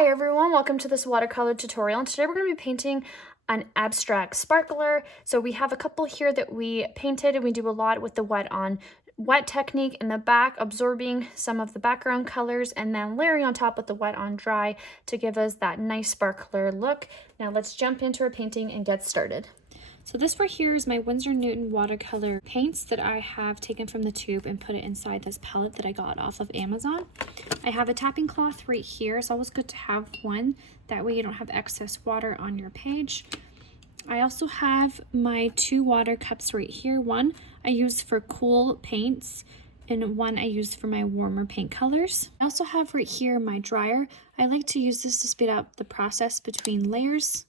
Hi everyone, welcome to this watercolor tutorial, and today we're going to be painting an abstract sparkler. So we have a couple here that we painted, and we do a lot with the wet on wet technique in the back, absorbing some of the background colors and then layering on top with the wet on dry to give us that nice sparkler look. Now let's jump into our painting and get started. So this right here is my Winsor Newton watercolor paints that I have taken from the tube and put it inside this palette that I got off of Amazon. I have a tapping cloth right here. It's always good to have one. That way you don't have excess water on your page. I also have my two water cups right here. One I use for cool paints and one I use for my warmer paint colors. I also have right here my dryer. I like to use this to speed up the process between layers.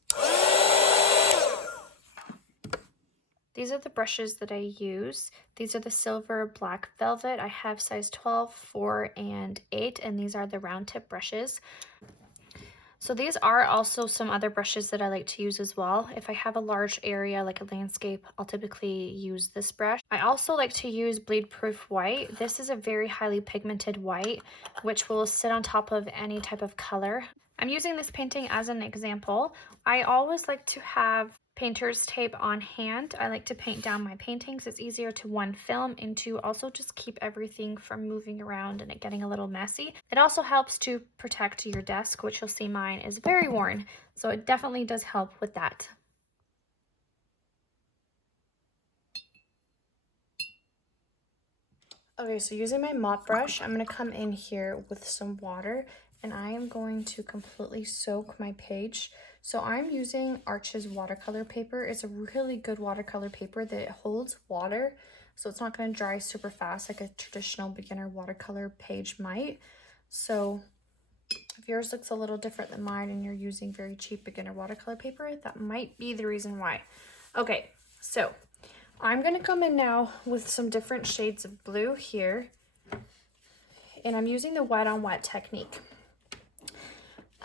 These are the brushes that I use. These are the silver black velvet. I have size 12, 4, and 8, and these are the round tip brushes. So these are also some other brushes that I like to use as well. If I have a large area like a landscape, I'll typically use this brush. I also like to use bleed proof white. This is a very highly pigmented white, which will sit on top of any type of color. I'm using this painting as an example. I always like to have painter's tape on hand. I like to paint down my paintings. It's easier to one, film, and to also just keep everything from moving around and it getting a little messy. It also helps to protect your desk, which you'll see mine is very worn, so it definitely does help with that. Okay, so using my mop brush, I'm going to come in here with some water and I am going to completely soak my page. So I'm using Arch's watercolor paper. It's a really good watercolor paper that holds water, so it's not going to dry super fast like a traditional beginner watercolor page might. So if yours looks a little different than mine and you're using very cheap beginner watercolor paper, that might be the reason why. Okay, so I'm going to come in now with some different shades of blue here, and I'm using the wet on wet technique.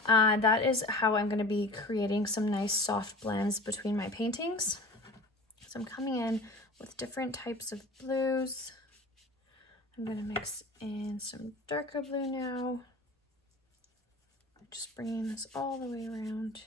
That is how I'm going to be creating some nice soft blends between my paintings. So I'm coming in with different types of blues. I'm going to mix in some darker blue now. Just bringing this all the way around.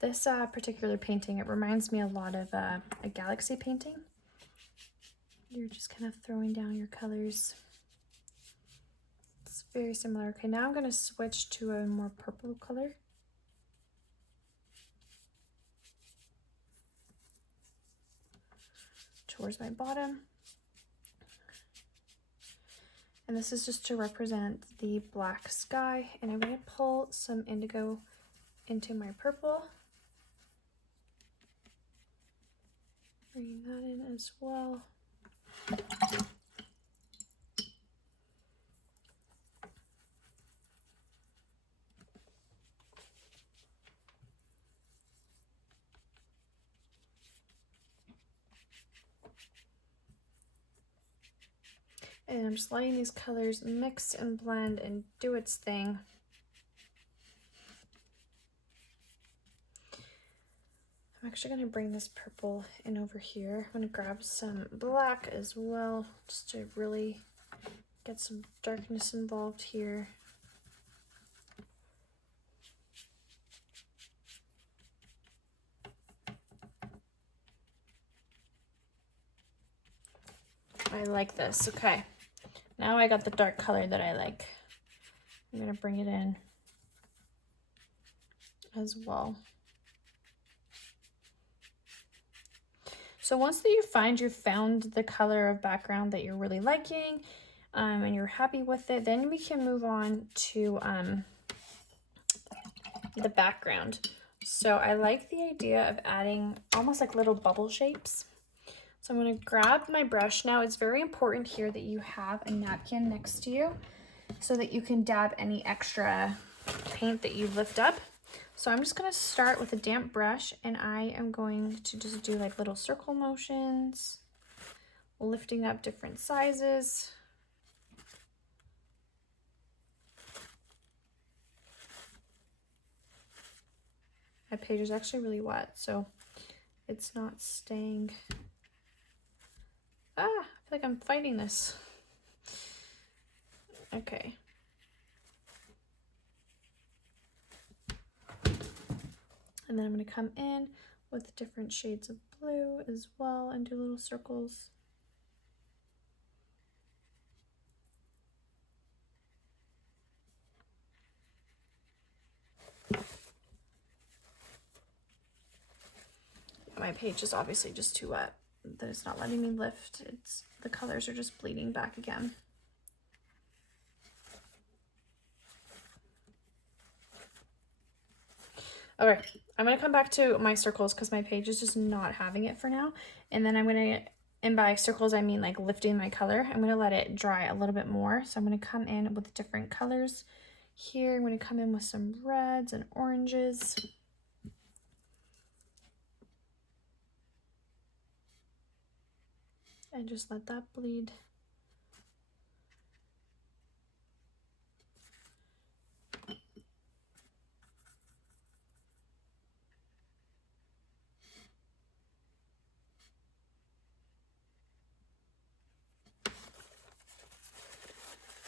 This particular painting, it reminds me a lot of a galaxy painting. You're just kind of throwing down your colors. It's very similar. Okay, now I'm going to switch to a more purple color. Towards my bottom. And this is just to represent the black sky. And I'm going to pull some indigo into my purple. Bring that in as well. And I'm just letting these colors mix and blend and do its thing. I'm actually going to bring this purple in over here. I'm going to grab some black as well, just to really get some darkness involved here. I like this. Okay, now I got the dark color that I like. I'm going to bring it in as well. So once that you've found the color of background that you're really liking, and you're happy with it, then we can move on to the background. So I like the idea of adding almost like little bubble shapes. So I'm going to grab my brush. Now it's very important here that you have a napkin next to you so that you can dab any extra paint that you lift up. So I'm just going to start with a damp brush, and I am going to just do like little circle motions, lifting up different sizes. My page is actually really wet, so it's not staying. I feel like I'm fighting this. Okay. And then I'm going to come in with different shades of blue as well and do little circles. My page is obviously just too wet. That it's not letting me lift. The colors are just bleeding back again. Okay, I'm gonna come back to my circles because my page is just not having it for now. And then I'm gonna, and by circles I mean like lifting my color. I'm gonna let it dry a little bit more. So I'm gonna come in with different colors here. I'm gonna come in with some reds and oranges. And just let that bleed.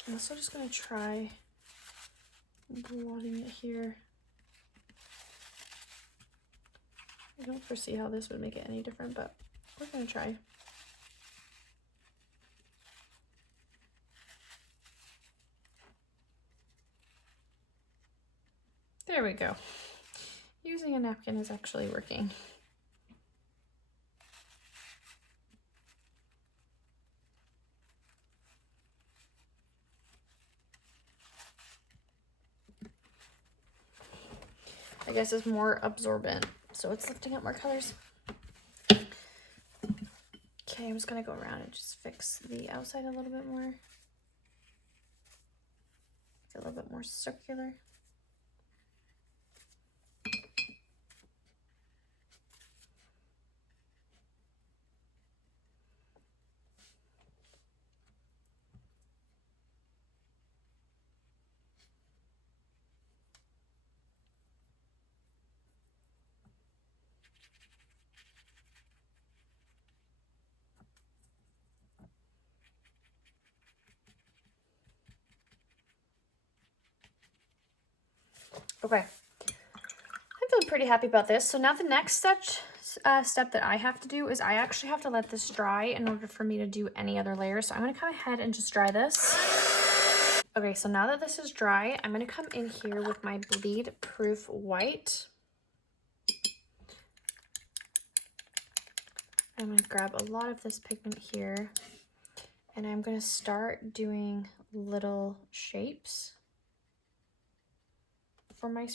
I'm also just gonna try blotting it here. I don't foresee how this would make it any different, but we're gonna try. There we go. Using a napkin is actually working. I guess it's more absorbent, so it's lifting up more colors. Okay, I'm just gonna go around and just fix the outside a little bit more. Make it a little bit more circular. Okay, I'm feeling pretty happy about this. So now the next step that I have to do is I actually have to let this dry in order for me to do any other layers. So I'm gonna come ahead and just dry this. Okay, so now that this is dry, I'm gonna come in here with my bleed proof white. I'm gonna grab a lot of this pigment here and I'm gonna start doing little shapes for my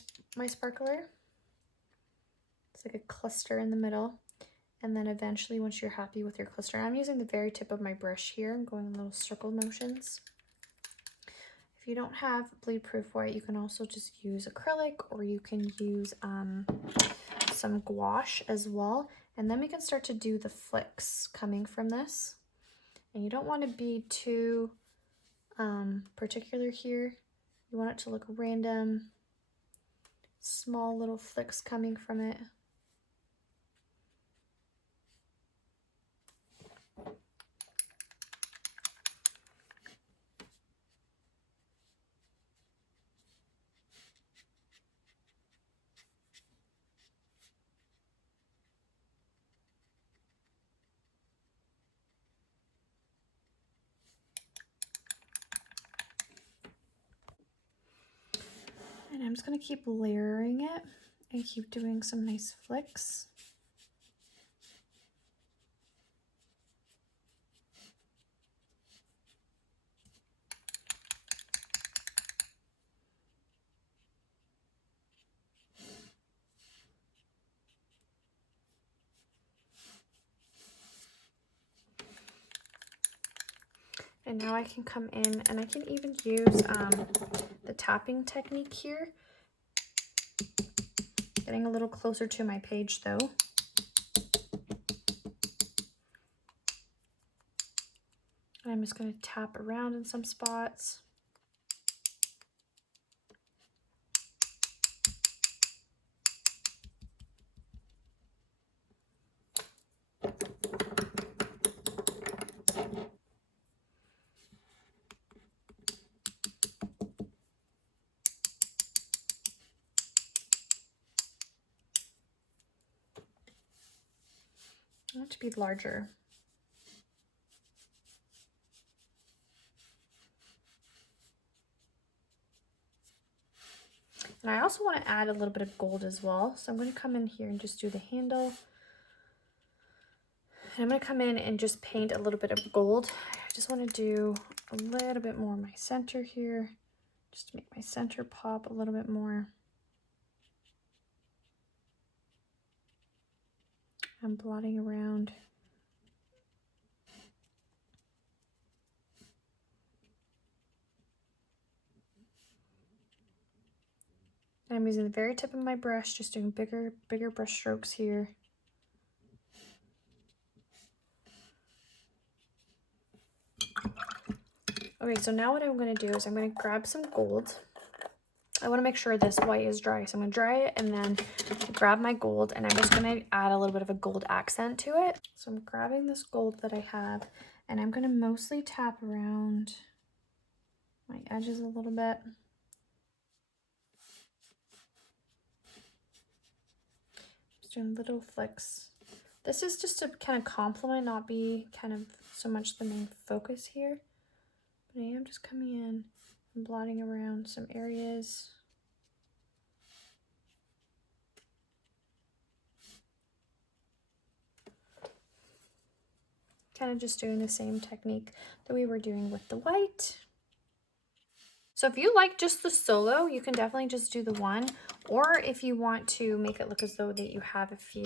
sparkler. It's like a cluster in the middle. And then eventually, once you're happy with your cluster, I'm using the very tip of my brush here. I'm going in little circle motions. If you don't have bleed proof white, you can also just use acrylic or you can use some gouache as well. And then we can start to do the flicks coming from this. And you don't want to be too particular here. You want it to look random, small little flicks coming from it. And I'm just going to keep layering it and keep doing some nice flicks. And now I can come in and I can even use the tapping technique here. Getting a little closer to my page though. And I'm just going to tap around in some spots. I want it to be larger. And I also want to add a little bit of gold as well. So I'm going to come in here and just do the handle. And I'm going to come in and just paint a little bit of gold. I just want to do a little bit more in my center here, just to make my center pop a little bit more. I'm blotting around. And I'm using the very tip of my brush, just doing bigger brush strokes here. Okay, so now what I'm going to do is I'm going to grab some gold. I want to make sure this white is dry, so I'm going to dry it and then grab my gold, and I'm just going to add a little bit of a gold accent to it. So I'm grabbing this gold that I have, and I'm going to mostly tap around my edges a little bit. Just doing little flicks. This is just to kind of complement, not be kind of so much the main focus here. But I am just coming in and blotting around some areas. Kind of just doing the same technique that we were doing with the white. So if you like just the solo, you can definitely just do the one, or if you want to make it look as though that you have a few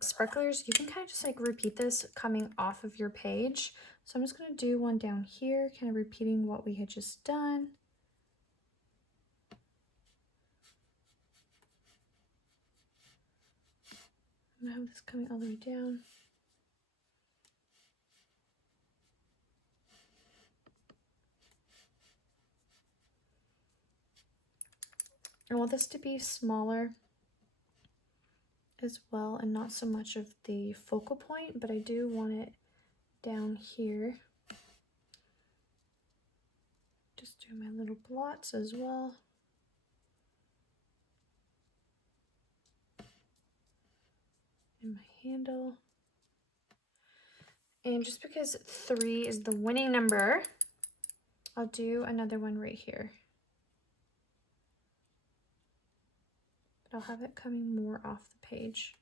sparklers, you can kind of just like repeat this coming off of your page. So I'm just going to do one down here, kind of repeating what we had just done. I'm going to have this coming all the way down. I want this to be smaller as well and not so much of the focal point, but I do want it down here. Just do my little blots as well. And my handle. And just because 3 is the winning number, I'll do another one right here. But I'll have it coming more off the page.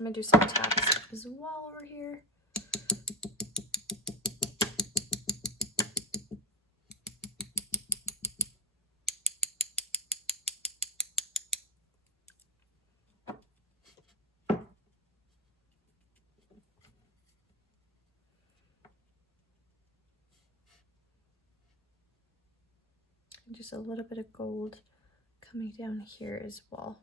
I'm gonna do some taps as well over here. And just a little bit of gold coming down here as well.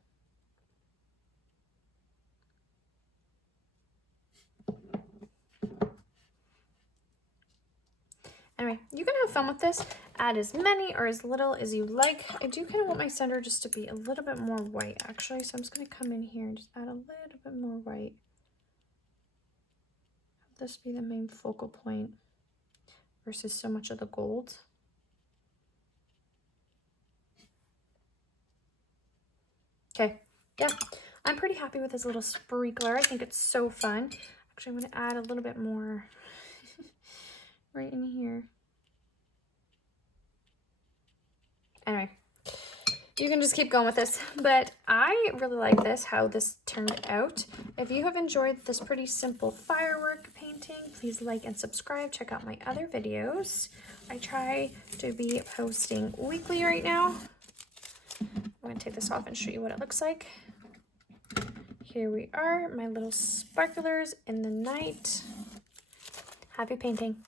Anyway, you can have fun with this. Add as many or as little as you like. I do kind of want my center just to be a little bit more white, actually. So I'm just going to come in here and just add a little bit more white. Have this be the main focal point versus so much of the gold. Okay, yeah, I'm pretty happy with this little sprinkler. I think it's so fun. Actually, I'm going to add a little bit more right in here. Anyway, you can just keep going with this, but I really like this, how this turned out. If you have enjoyed this pretty simple firework painting, please like and subscribe. Check out my other videos. I try to be posting weekly right now. I'm going to take this off and show you what it looks like. Here we are, my little sparklers in the night. Happy painting.